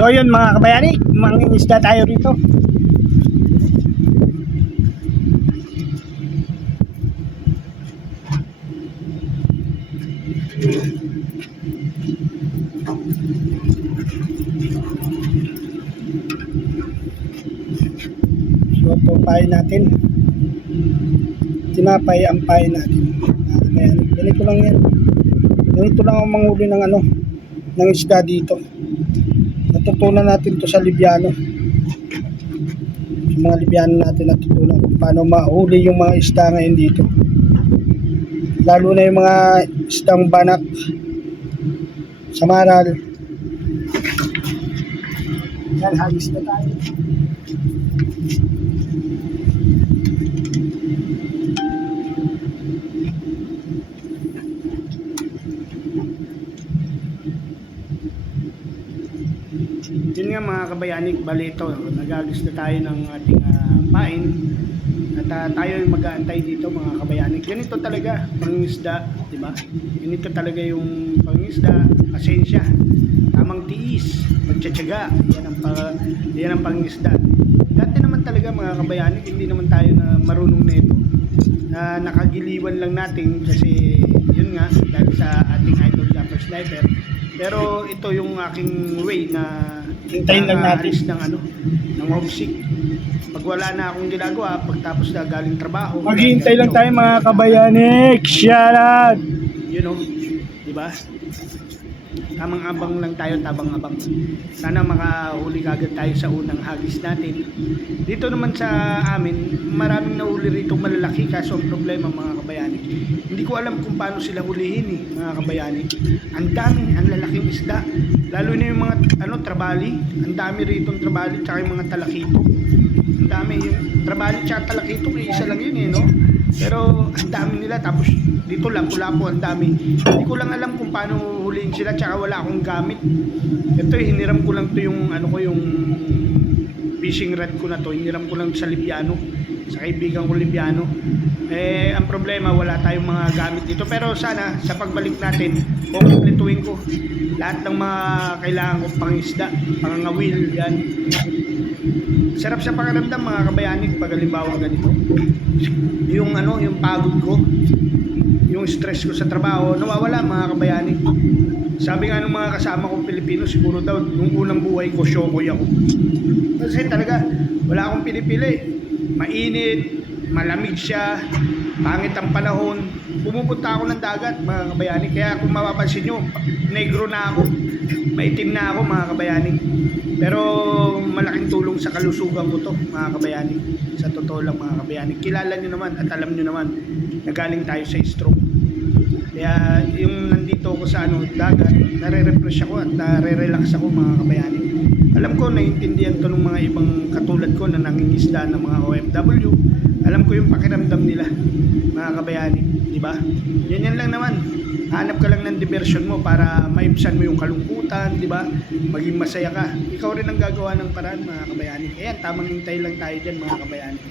So yun mga kabayani, mangingisda tayo rito. So pahay natin. Tinapay ang pahay natin. Kabayani, ganito lang yan. Ganito lang ang manghuli ng ano, ng isda dito. Natutunan natin to sa Libyano. Sa mga Libyano natin natutunan kung paano mahuli yung mga isda ngayon dito. Lalo na yung mga isdang banak, samaral. Yan, hagis na tayo. Nga mga kabayanik, bali ito, nagagis na tayo ng ating ah, pain at ah, tayo ay mag-aantay dito mga kabayanik. Ganito talaga, pangingisda, di ba? Ganito talaga yung pangingisda, pasensya, tamang tiis, pagtsatsaga, yan ang, pa, yan ang pangingisda. Dati naman talaga mga kabayanik, hindi naman tayo na marunong nito na nakagiliwan lang natin kasi yun nga dahil sa ating idol Gapper Sniper pero ito yung aking way na Hintayin lang natin. ng ano ng homesick pag wala na akong ginagawa pagtapos na galing trabaho Maghihintay lang tayo mga kabayanik. Shout out! You know di ba tamang abang lang tayo tabang abang sana makahuli kagad tayo sa unang hagis natin. Dito naman sa amin maraming nahuli rito malalaki kaso ang problema mga kabayani. Hindi ko alam kung paano sila hulihin eh mga kabayani. Ang dami ang lalaking isda. Lalo na yung mga ano trabali. Ang dami rito ang trabali tsaka yung mga talakito. Ang dami yung trabali tsaka talakito isa lang yun eh no pero ang dami nila tapos dito lapu-lapu ang dami. Hindi ko lang alam kung paano huliin sila tsaka wala akong gamit. Ito eh, hiniram ko lang to yung ano ko yung fishing rod ko na to. Hiniram ko lang sa Libyano. Sa kaibigan ko Libyano. Eh, ang problema wala tayong mga gamit dito. Pero sana sa pagbalik natin, kukumpletuhin ko lahat ng mga kailangan kong pangisda, pangangawil, yan. Sarap sa pakiramdam mga kabayanik pag halimbawa ganito. Yung ano, yung pagod ko, yung stress ko sa trabaho, nawawala mga kabayanik. Sabi nga ng mga kasama kong Pilipino, siguro daw, nung unang buhay ko, syokoy ako. Kasi talaga, wala akong pinipili. Mainit, malamig siya, pangit ang panahon. Pumupunta ako ng dagat, mga kabayani. Kaya kung mapapansin nyo, negro na ako. Maitim na ako, mga kabayani. Pero malaking tulong sa kalusugan ko to, mga kabayani. Sa totoo lang, mga kabayani. Kilala nyo naman at alam nyo naman na galing tayo sa stroke. Kaya yung nandito ako sa ano, dagat, nare-refresh ako at nare-relax ako mga kabayani. Alam ko, naiintindihan to ng mga ibang katulad ko na nangingisda ng mga OFW. Alam ko yung pakiramdam nila, mga kabayani. Di ba? Yan yan lang naman. Hanap ka lang ng diversion mo para maibsan mo yung kalungkutan, di ba? Maging masaya ka. Ikaw rin ang gagawa ng paraan, mga kabayani. Ayan, tamang hintay lang tayo dyan, mga kabayani.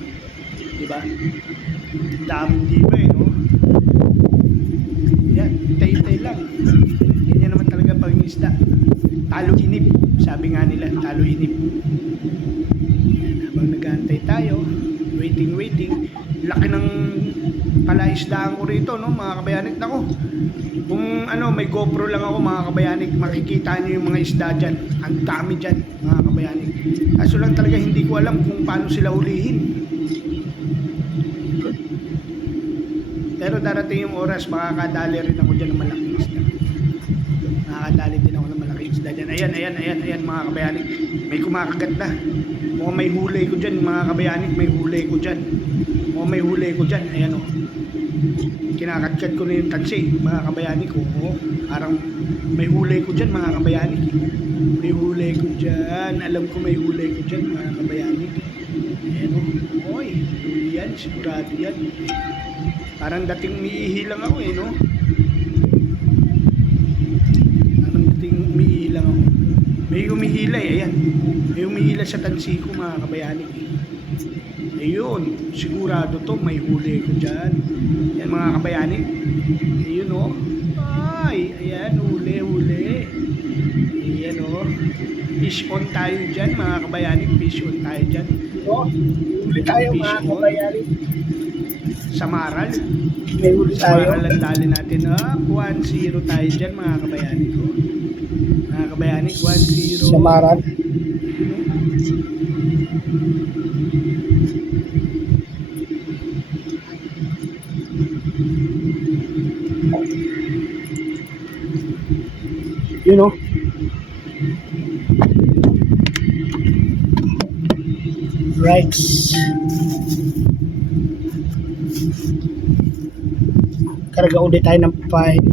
Di ba? Daming di ba eh, no? Yan, hintay-hintay lang. Ganyan naman talaga pag isda. Talo inip. Sabi nga nila, talo inip. Waiting, waiting. Laki ng palaisdaan ko rito, no, mga kabayanik. Nako, kung ano, may GoPro lang ako, mga kabayanik, makikita nyo yung mga isda dyan. Ang dami dyan, mga kabayanik. Kaso lang talaga hindi ko alam kung paano sila hulihin. Pero darating yung oras, makakadali rin ako dyan ng malaking isda. Makakadali din ako ng malaking isda dyan. Ayan, ayan, ayan, ayan mga kabayanik. May kumakagat na. Mukhang may huli ko dyan mga kabayanik. May huli ko dyan. Mukhang may huli ko dyan. Ayan o. Kinakatkat ko na yung tansi mga kabayanik. Oo, parang may huli ko dyan mga kabayanik. May huli ko dyan. Alam ko may huli ko dyan mga kabayanik. Ayan o. Oy, huli yan. Sigurado yan. Parang dating umiihi lang ako eh, no? May umihila eh, ayan. May umihila sa tansi ko mga kabayani. Ayun, sigurado to, may huli ko dyan. Yan mga kabayani. Ayun oh. Ay, ayan, huli, huli. Ayan o. Fish on tayo dyan, mga kabayani. Fish on tayo dyan. Oh, huli tayo mga Fish on. kabayani. Sa Maral. May huli Sa tayo. Maral ang dali natin. Ah, 1-0 tayo dyan, mga kabayani ko. Mga kabayani, 1-0. Sa Maran. You know. Right. Karga ulit tayo ng file.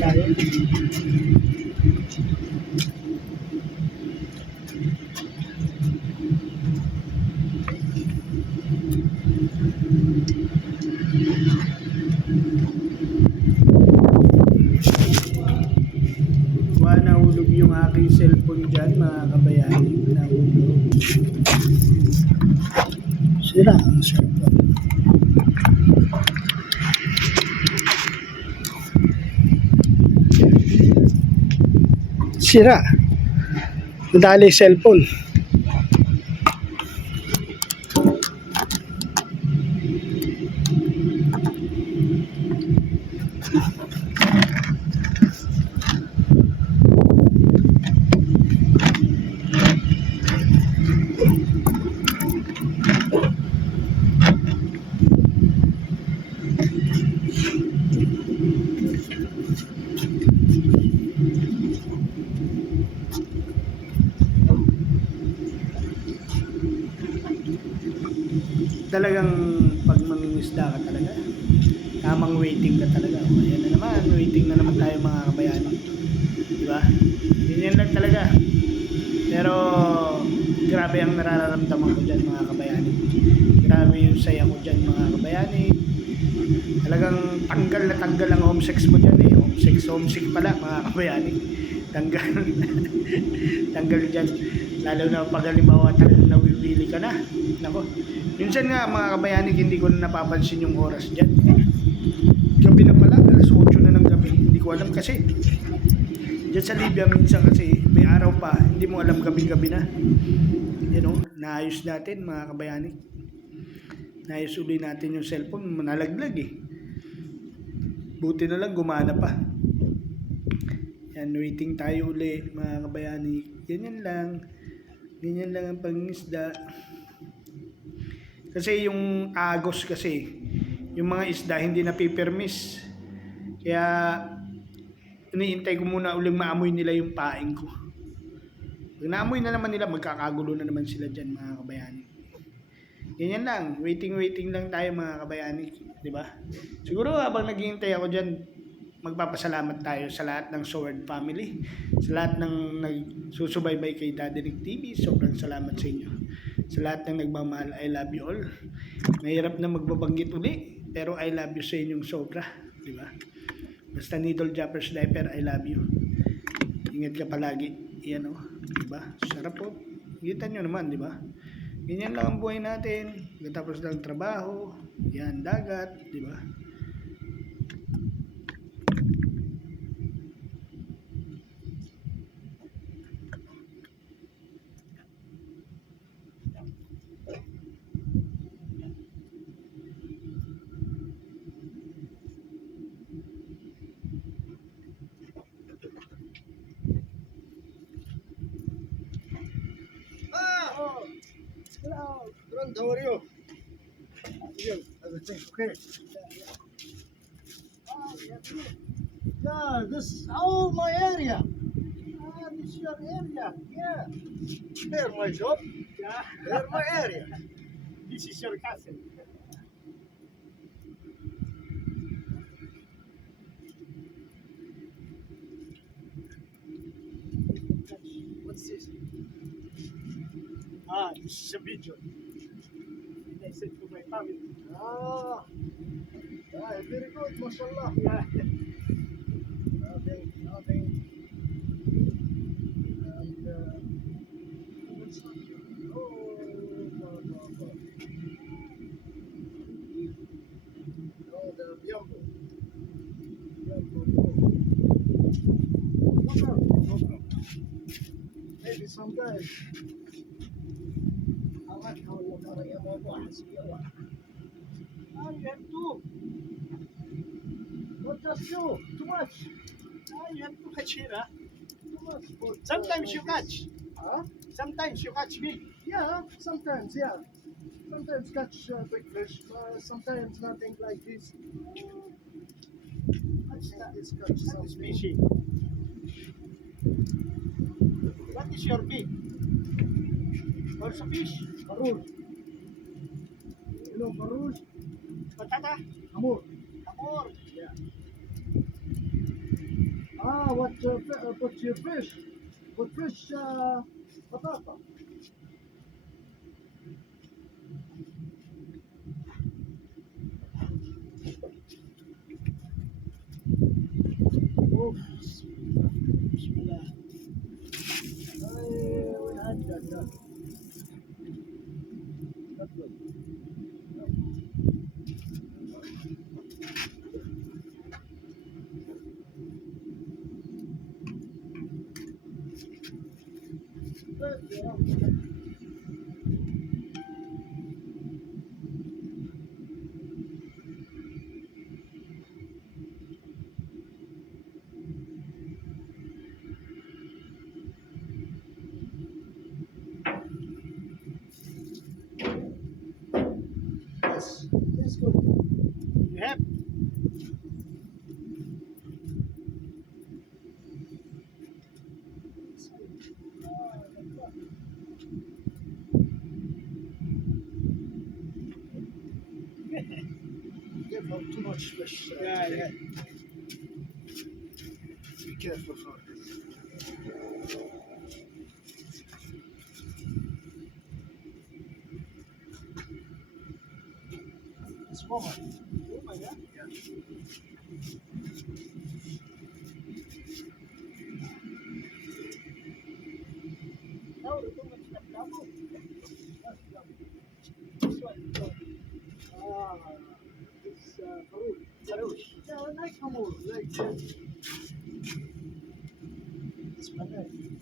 Tayo. Sira. Nadali cellphone. Talagang pag mangingisda ka talaga, tamang waiting ka talaga. O, ayan na naman, waiting na naman tayo mga kabayani. Di ba? Ganyan lang talaga. Pero, grabe ang nararamdaman ko dyan mga kabayani. Grabe yung saya ko dyan mga kabayani. Talagang tanggal na tanggal ang home sex mo dyan eh. Home sex, homesick pala mga kabayani. Tanggal. tanggal dyan. Lalo na pag halimbawa talagang nawiwili ka na. Nako. Minsan nga mga kabayani hindi ko na napapansin yung oras dyan. Gabi na pala, alas 8 na ng gabi. Hindi ko alam kasi. Diyan sa Libya minsan kasi may araw pa, hindi mo alam gabi-gabi na. You know, naayos natin mga kabayani. Naayos uli natin yung cellphone, nalaglag eh. Buti na lang gumana pa. Yan, waiting tayo uli mga kabayani. Ganyan lang. Ganyan lang ang pangingisda. Kasi yung agos kasi, yung mga isda hindi napipirmis. Kaya iniintay ko muna uling maamoy nila yung paing ko. Pag naamoy na naman nila, magkakagulo na naman sila dyan mga kabayani. Ganyan lang, waiting-waiting lang tayo mga kabayani. Di ba? Siguro habang naghihintay ako dyan, magpapasalamat tayo sa lahat ng Sword family, sa lahat ng nagsusubaybay kay Daddy Nick TV. Sobrang salamat sa inyo. Sa lahat ng nagmamahal, I love you all. Mahirap na magbabanggit uli, pero I love you sa inyong sobra. Di ba? Basta Needle Jappers Diaper, I love you. Ingat ka palagi. Yan o. Di ba? Sarap po. Kita nyo naman, di ba? Ganyan lang ang buhay natin. Pagkatapos ng trabaho, yan, dagat, di ba? Yeah, this is all my area. Ah, this is your area. Yeah. Here my job. Yeah. Here my area. This is your castle. What's this? Ah, this is a video. I sent to my family. Ah, yeah, very good, mashallah. Yeah. Nothing, nothing. And, uh, what's up here? Oh, blah, blah. Oh, the. No no problem. Maybe some guys. Not just you, too much. Here. Huh? Too much. But sometimes you catch. Huh? Sometimes you catch me. Yeah, sometimes, yeah. Sometimes catch uh, big fish, but sometimes nothing like this. Catch that. This catch some species. What is your big? Also fish? Maroon. Know barul? Patata. Amur. Amor. Yeah. Ah, what, uh, uh, what your fish? What fish, uh, patata? Oh, But, yeah. Give her too much fish. uh, Yeah, yeah. Be careful for this. This woman. Oh my God. Yeah. Hamur, like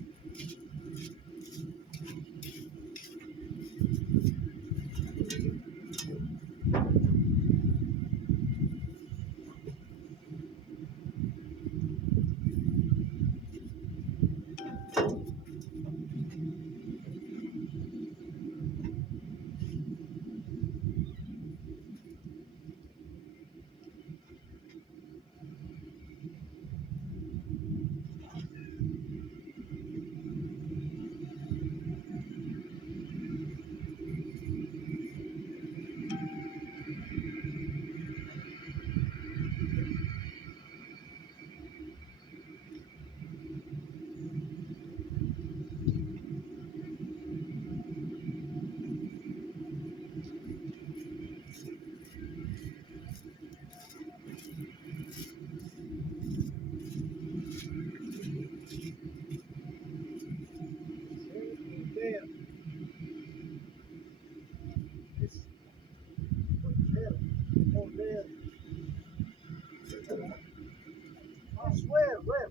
Where? Where?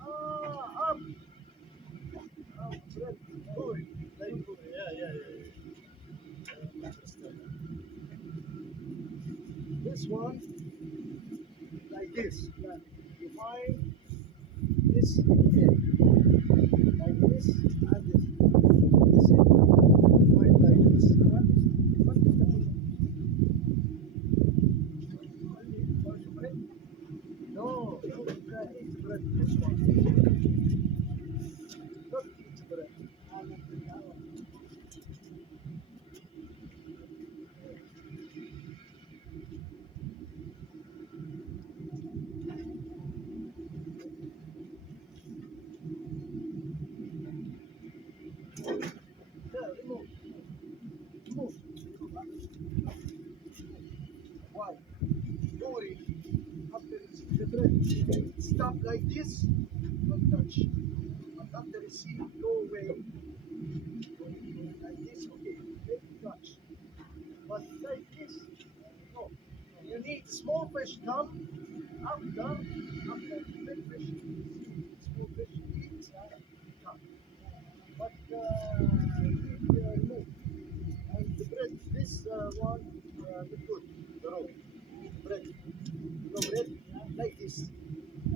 Ah, up. Up, yeah, yeah. This one, like this. You find this. Like this and. This here. Find like this. What? What is the problem? No, no, you can't eat bread. This one. Not eat bread. Yeah, remove. bread. This, don't touch. But after receive, go away. Like this, okay. Then touch. But like this, no. You need small fish come after, after big fish, small fish eat, come. But uh, keep, uh, remove. And the bread, this uh, one, uh, the good, the raw bread. Know bread? Like this.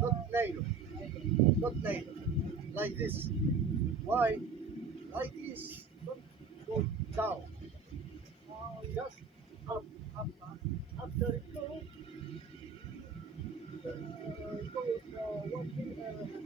Not nylon. Not nylon. Like this. Why? Like this. Don't go down. Just up, up, up. After it goes, uh, goes uh, one meter, uh,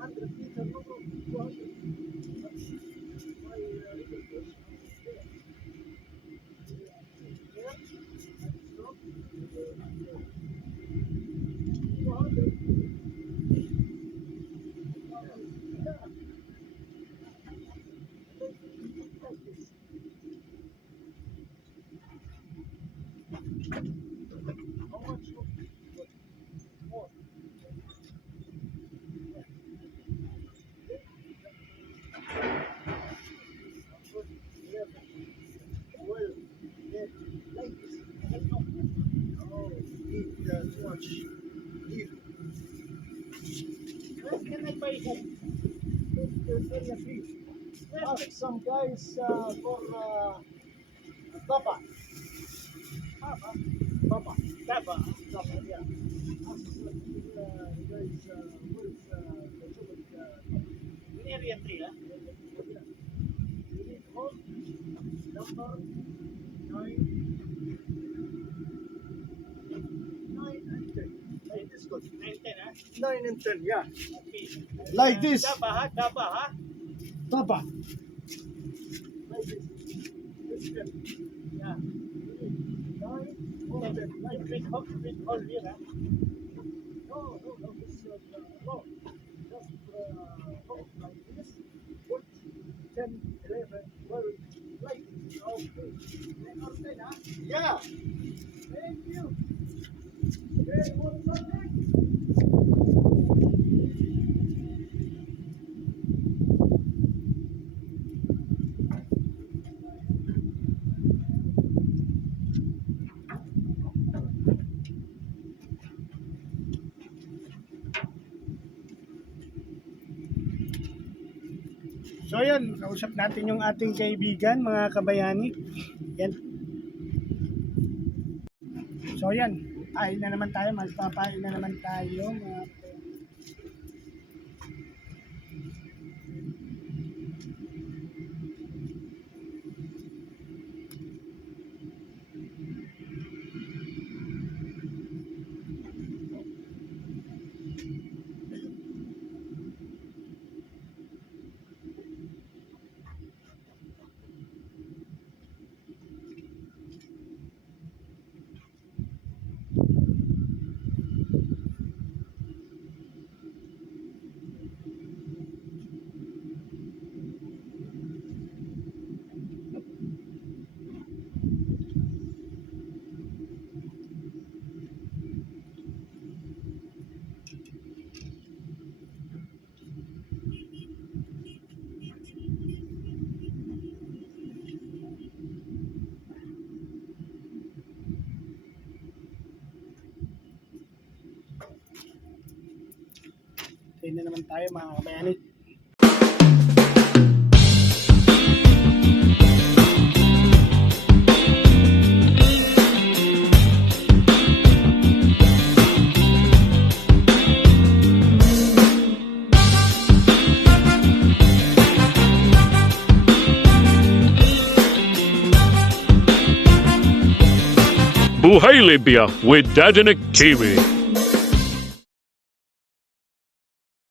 much give. Where can I buy home? Ask ah, some guys uh, for uh, Baba. Baba? Baba. Baba. Baba, yeah. Ask uh, guys uh, where is uh, the German uh, In area 3, huh? Yeah. You need home number 9. Good. 9, 10, ha? Nine and ten, yeah. Okay. Like this. Daba, ha? Daba, ha? Papa. Like this. Yeah. Nine or Then, ten. Like big hole, big hole here, ha? No, no, no. This is uh, no. Just uh, hold like this. Put 10, 11, 12, like this. Okay. Ten or ten, huh? Yeah. Thank you. What's So yan, kausap natin yung ating kaibigan, mga kabayani. Yan. So yan, pain na naman tayo, magpapain na naman tayo. Mga... Pain na naman tayo, mga kabayani. Buhay Libya with Dadinik TV.